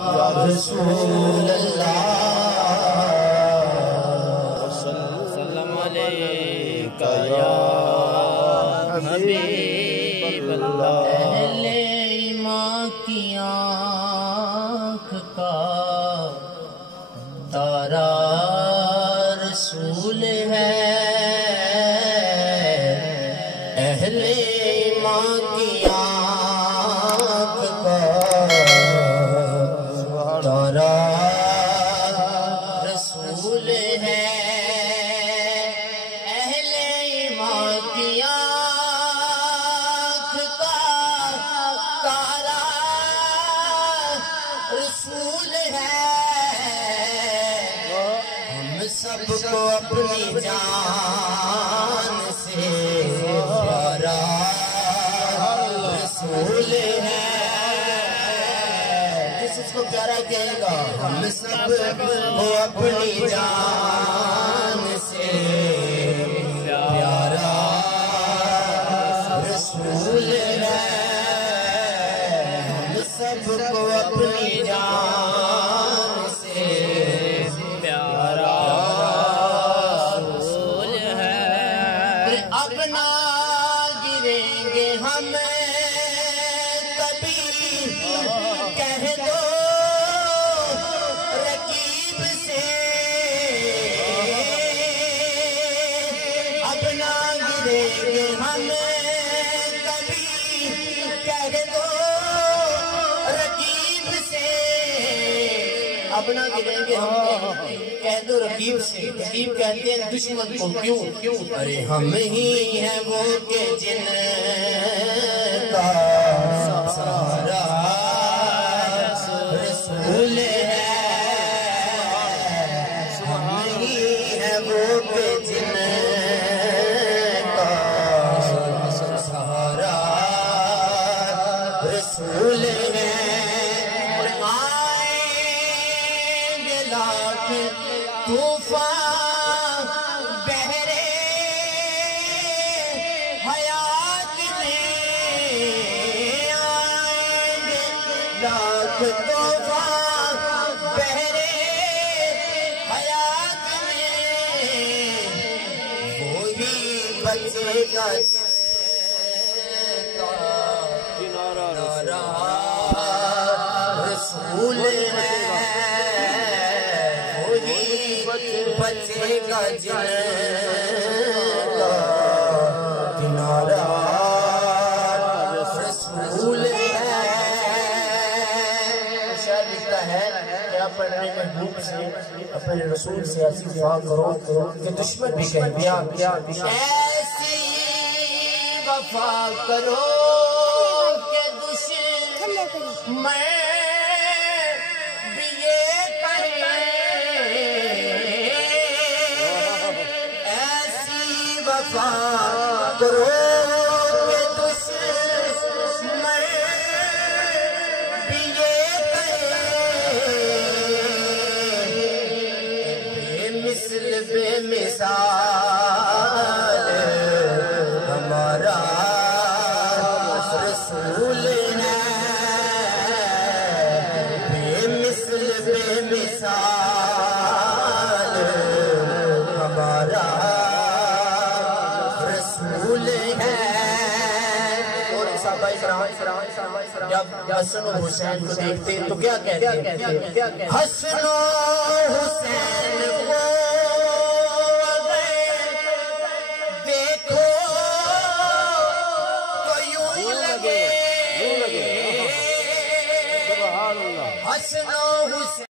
رسول اللہ سلام علیکہ یا حبیب اللہ۔ اہل ایمان کی آنکھ کا تارا رسول ہے، اہل ایمان کی آنکھ کا تارا رسول ہے، اہل ایمان کی آنکھ کا تارا رسول ہے۔ ہم سب کو اپنی جان سے پیارا رسول ہے، اس کو پیارا کہے گا۔ ہم سب کو اپنی جان سے پیارا رسول ہے، ہم سب کو اپنی جان سے پیارا رسول ہے۔ اپنا گریں گے ہم کبھی، کہہ دو رقیب سے، اپنا گریں گے ہم کبھی، کہہ دو رقیب سے، اپنا گریں گے ہم کہہ دو رقیب سے۔ رقیب کہتے ہیں دشمن کو، کیوں؟ ارے ہم ہی ہیں وہ کہ جن کا سہارا رسول ہے، ہم ہی ہیں وہ کہ جن کا سہارا رسول ہے۔ لاکھ طوفان بحرے حیات میں آئیں گے، لاکھ طوفان بحرے حیات میں وہی بچے گا کنارہ رسول ہے، بچے گا جن کا کنارہ رسول ہے۔ شاید لکھتا ہے کہ آپ اپنے محبوب سے، اپنے رسول سے ایسی دعا کرو کہ دشمن بھی کہے ایسی وفا کرو کہ دشمن بھی یہ کہے، وفا کرو کہ دشمن بھی یہ کہے، بے مثل بے مثال ہمارا رسول ہے، بے مثل بے مثال ہمارا رسول ہے۔ اور صحابہ کرام جب حسن و حسین کو دیکھتے تو کیا کہتے ہیں؟ حسن و حسین کو اگر دیکھو تو یوں لگے، حسن و حسین